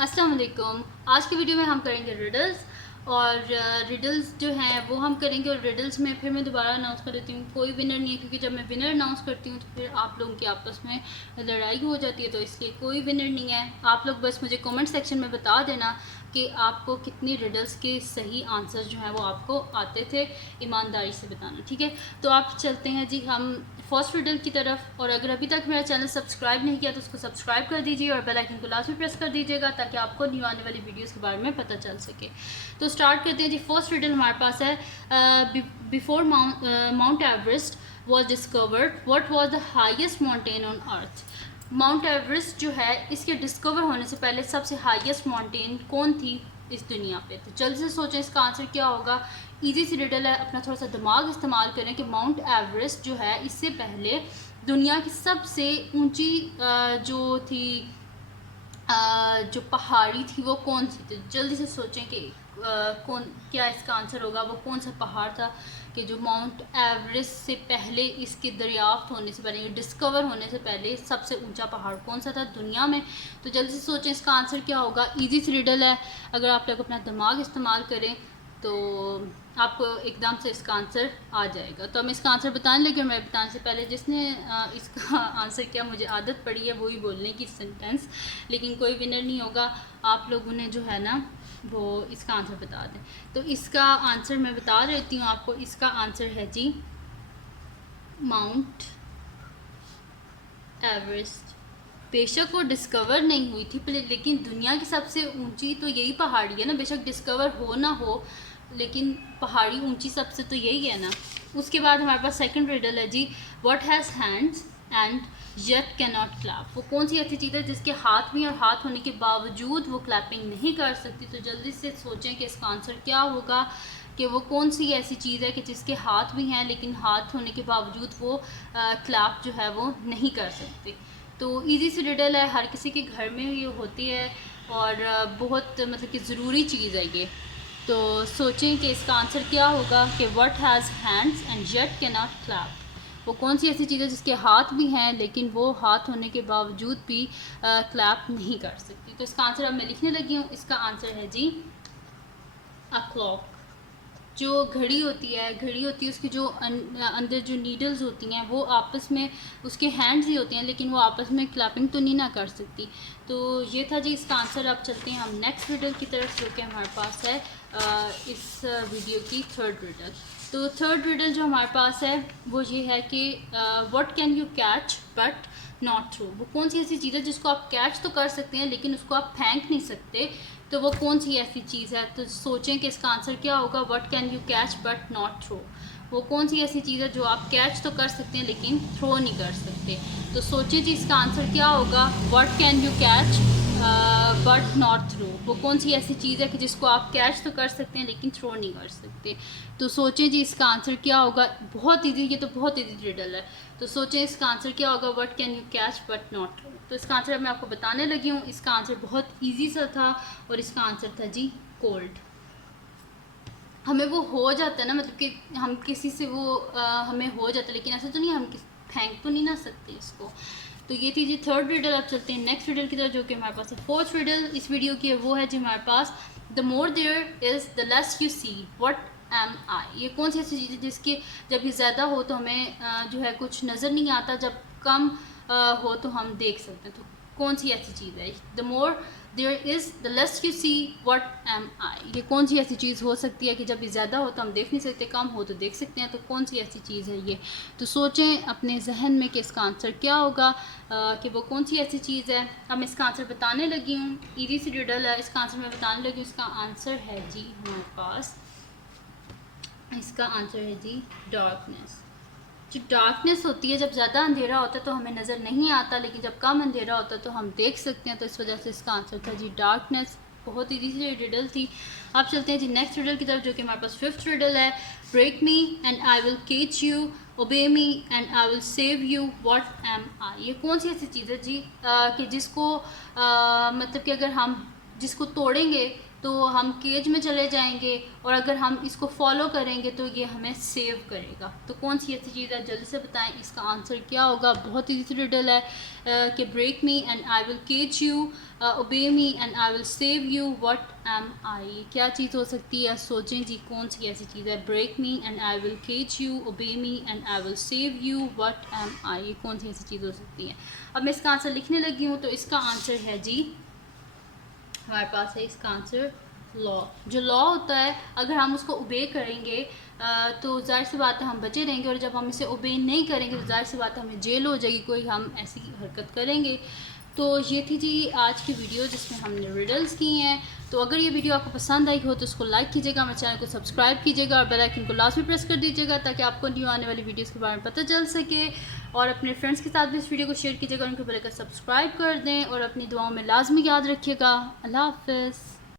अस्सलाम वालेकुम। आज की वीडियो में हम करेंगे रिडल्स और रिडल्स जो हैं वो हम करेंगे। और रिडल्स में फिर मैं दोबारा अनाउंस कर देती हूँ, कोई विनर नहीं है, क्योंकि जब मैं विनर अनाउंस करती हूँ तो फिर आप लोगों की आपस में लड़ाई हो जाती है, तो इसलिए कोई विनर नहीं है। आप लोग बस मुझे कमेंट सेक्शन में बता देना कि आपको कितनी रिडल्स के सही आंसर जो हैं वो आपको आते थे, ईमानदारी से बताना, ठीक है। तो आप चलते हैं जी हम फर्स्ट रिडल की तरफ। और अगर अभी तक मेरा चैनल सब्सक्राइब नहीं किया तो उसको सब्सक्राइब कर दीजिए और बेल आइकन को लास्ट में प्रेस कर दीजिएगा ताकि आपको न्यू आने वाली वीडियोस के बारे में पता चल सके। तो स्टार्ट करते हैं जी। फर्स्ट रिडल हमारे पास है, before mount Everest was discovered what was the highest mountain on earth. Mount Everest जो है इसके डिस्कवर होने से पहले सबसे हाईएस्ट माउंटेन कौन थी इस दुनिया पे। तो जल्दी से सोचें इसका आंसर क्या होगा। इजी सी रिडल है, अपना थोड़ा सा दिमाग इस्तेमाल करें कि माउंट एवरेस्ट जो है इससे पहले दुनिया की सबसे ऊंची जो थी जो पहाड़ी थी वो कौन सी थी। जल्दी से सोचें कि कौन क्या इसका आंसर होगा। वो कौन सा पहाड़ था कि जो माउंट एवरेस्ट से पहले, इसके दरियाफ्त होने से पहले, डिस्कवर होने से पहले सबसे ऊंचा पहाड़ कौन सा था दुनिया में। तो जल्दी से सोचें इसका आंसर क्या होगा। इजी सी रिडल है, अगर आप लोग अपना दिमाग इस्तेमाल करें तो आपको एकदम से इसका आंसर आ जाएगा। तो हम इसका आंसर बताने लगे। मैं बताने से पहले जिसने इसका आंसर क्या, मुझे आदत पड़ी है वही बोलने की सेंटेंस, लेकिन कोई विनर नहीं होगा। आप लोगों ने जो है ना वो इसका आंसर बता दें। तो इसका आंसर मैं बता देती हूँ आपको। इसका आंसर है जी माउंट एवरेस्ट। बेशक वो डिस्कवर नहीं हुई थी, लेकिन दुनिया की सबसे ऊंची तो यही पहाड़ी है ना। बेशक डिस्कवर हो ना हो, लेकिन पहाड़ी ऊंची सबसे तो यही है ना। उसके बाद हमारे पास सेकंड रिडल है जी, what has hands and yet can not clap. वो कौन सी ऐसी चीज़ है जिसके हाथ भी और हाथ होने के बावजूद वो क्लैपिंग नहीं कर सकती। तो जल्दी से सोचें कि इसका आंसर क्या होगा, कि वो कौन सी ऐसी चीज़ है कि जिसके हाथ भी हैं लेकिन हाथ होने के बावजूद वो क्लैप जो है वो नहीं कर सकती। तो इजी सी रिडल है, हर किसी के घर में ये होती है और बहुत मतलब कि ज़रूरी चीज़ है ये। तो सोचें कि इसका आंसर क्या होगा कि what has hands and yet can not clap. वो कौन सी ऐसी चीज़ है जिसके हाथ भी हैं लेकिन वो हाथ होने के बावजूद भी क्लैप नहीं कर सकती। तो इसका आंसर अब मैं लिखने लगी हूँ। इसका आंसर है जी अ क्लॉक। जो घड़ी होती है उसकी जो अंदर जो नीडल्स होती हैं वो आपस में, उसके हैंड्स ही होते हैं लेकिन वो आपस में क्लैपिंग तो नहीं ना कर सकती। तो ये था जी इसका आंसर। अब चलते हैं हम नेक्स्ट रिडल की तरफ, जो कि हमारे पास है इस वीडियो की थर्ड रिडल। तो थर्ड रिडल जो हमारे पास है वो ये है कि what can you catch but not throw. वो कौन सी ऐसी चीज़ है जिसको आप कैच तो कर सकते हैं लेकिन उसको आप फेंक नहीं सकते। तो वो कौन सी ऐसी चीज़ है। तो सोचें कि इसका आंसर क्या होगा। What can you catch but not throw. वो कौन सी ऐसी चीज़ है जो आप कैच तो कर सकते हैं लेकिन थ्रो नहीं कर सकते। तो सोचें जी इसका आंसर क्या होगा। What can you catch but not throw. वो कौन सी ऐसी चीज़ है कि जिसको आप कैच तो कर सकते हैं लेकिन थ्रो नहीं कर सकते। तो सोचें जी इसका आंसर क्या होगा। बहुत ईजी, ये तो बहुत ईजी रिडल है। तो सोचें इसका आंसर क्या होगा। What can you catch but not throw. तो इसका आंसर अब मैं आपको बताने लगी हूँ। इसका आंसर बहुत ईजी सा था और इसका आंसर था जी कोल्ड। हमें वो हो जाता है ना, मतलब कि हम किसी से वो हमें हो जाता है, लेकिन ऐसा तो नहीं हम फेंक तो नहीं ना सकते इसको। तो ये थी जी थर्ड रिडल। अब चलते हैं नेक्स्ट रिडल की तरफ, जो कि हमारे पास है फोर्थ रिडल इस वीडियो की है। वो है जी हमारे पास, the more there is the less you see what am I. ये कौन सी ऐसी चीज़ है जिसके जब ये ज़्यादा हो तो हमें जो है कुछ नज़र नहीं आता, जब कम हो तो हम देख सकते हैं। तो कौन सी ऐसी चीज़ है। The more there is the less you see what am I. ये कौन सी ऐसी चीज़ हो सकती है कि जब ये ज़्यादा हो तो हम देख नहीं सकते, कम हो तो देख सकते हैं। तो कौन सी ऐसी चीज़ है ये। तो सोचें अपने जहन में कि इसका आंसर क्या होगा, कि वो कौन सी ऐसी चीज़ है। अब मैं इसका आंसर बताने लगी हूँ। ईजी सी रिडल है, इसका आंसर मैं बताने लगी हूँ। इसका आंसर है जी हमारे पास, इसका आंसर है जी डार्कनेस। जो डार्कनेस होती है, जब ज़्यादा अंधेरा होता है तो हमें नज़र नहीं आता, लेकिन जब कम अंधेरा होता है तो हम देख सकते हैं। तो इस वजह से इसका आंसर था जी डार्कनेस। बहुत ईजी सी रिडल थी। अब चलते हैं जी नेक्स्ट रिडल की तरफ, जो कि हमारे पास फिफ्थ रिडल है। Break me and I will catch you, obey me and I will save you, what am I. ये कौन सी ऐसी चीज़ है जी कि जिसको मतलब कि अगर हम जिसको तोड़ेंगे तो हम केज में चले जाएंगे, और अगर हम इसको फॉलो करेंगे तो ये हमें सेव करेगा। तो कौन सी ऐसी चीज़ है, जल्दी से बताएं इसका आंसर क्या होगा। बहुत ईजी रिडल है कि break me and I will cage you, obey me and I will save you, what am I. क्या चीज़ हो सकती है, सोचें जी कौन सी ऐसी चीज़ है। Break me and I will cage you, obey me and I will save you, what am I. कौन सी ऐसी चीज़ हो सकती है। अब मैं इसका आंसर लिखने लगी हूँ। तो इसका आंसर है जी, हमारे पास है इसका आंसर लॉ। जो लॉ होता है अगर हम उसको ओबे करेंगे तो ज़ाहिर सी बात है हम बचे रहेंगे, और जब हम इसे ओबे नहीं करेंगे तो ज़ाहिर सी बात है हमें जेल हो जाएगी, कोई हम ऐसी हरकत करेंगे। तो ये थी जी आज की वीडियो जिसमें हमने रिडल्स की हैं। तो अगर ये वीडियो आपको पसंद आई हो तो उसको लाइक कीजिएगा, मेरे चैनल को सब्सक्राइब कीजिएगा और बेल आइकन को लाजमी प्रेस कर दीजिएगा ताकि आपको न्यू आने वाली वीडियोस के बारे में पता चल सके। और अपने फ्रेंड्स के साथ भी इस वीडियो को शेयर कीजिएगा, उनको बेल आइकन सब्सक्राइब कर दें, और अपनी दुआओं में लाजमी याद रखिएगा। अल्लाह हाफ़िज़।